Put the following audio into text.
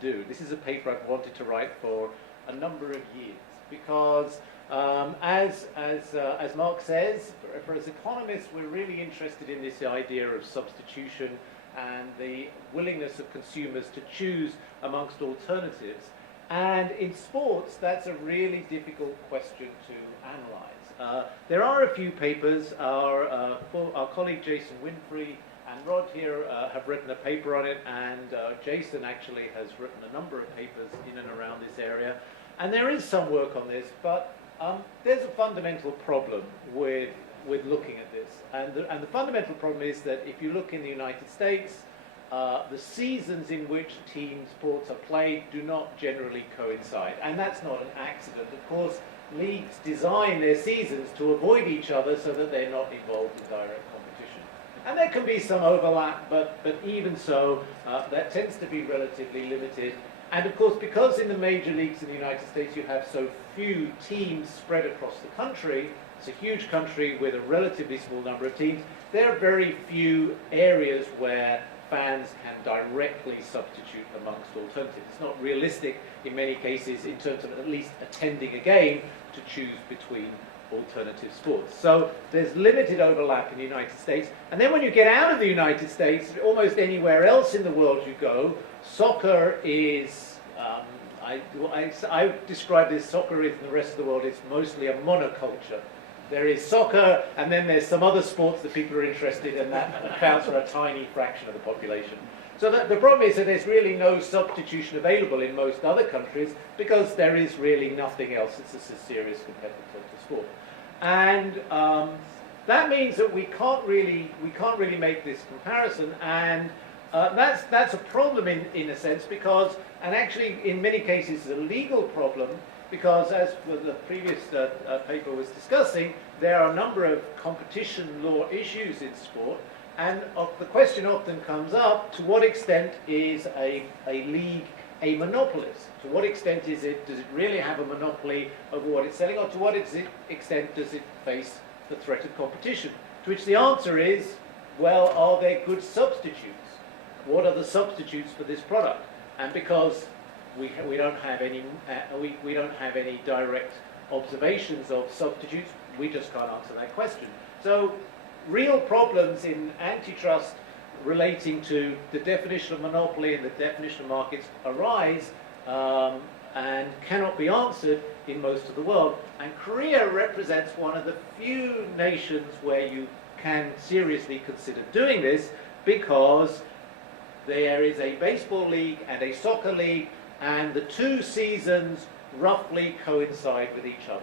do. This is a paper I've wanted to write for a number of years because, as Mark says, for as economists, we're really interested in this idea of substitution and the willingness of consumers to choose amongst alternatives. And in sports, that's a really difficult question to analyze. There are a few papers. Our colleague Jason Winfrey and Rod here have written a paper on it, and Jason actually has written a number of papers in and around this area. And there is some work on this, but there's a fundamental problem with looking at this. And the fundamental problem is that if you look in the United States, the seasons in which team sports are played do not generally coincide. And that's not an accident. Of course, leagues design their seasons to avoid each other so that they're not involved in direct competition. And there can be some overlap, but even so, that tends to be relatively limited. And of course, because in the major leagues in the United States you have so few teams spread across the country, it's a huge country with a relatively small number of teams, there are very few areas where fans can directly substitute amongst alternatives. It's not realistic in many cases in terms of at least attending a game to choose between alternative sports. So there's limited overlap in the United States. And then when you get out of the United States, almost anywhere else in the world you go, soccer is, I describe this, soccer in the rest of the world is mostly a monoculture. There is soccer, and then there's some other sports that people are interested in, and that accounts for a tiny fraction of the population. So the problem is that there's really no substitution available in most other countries because there is really nothing else that's a serious competitor to sport. And that means that we can't really make this comparison, and that's a problem in a sense because, and actually in many cases a legal problem, because as the previous paper was discussing, there are a number of competition law issues in sport, and the question often comes up, to what extent is a league a monopolist? To what extent does it really have a monopoly over what it's selling, or to what extent does it face the threat of competition? To which the answer is, well, are there good substitutes? What are the substitutes for this product? And because we don't have any direct observations of substitutes, we just can't answer that question. So real problems in antitrust relating to the definition of monopoly and the definition of markets arise and cannot be answered in most of the world. And Korea represents one of the few nations where you can seriously consider doing this, because there is a baseball league and a soccer league, and the two seasons roughly coincide with each other.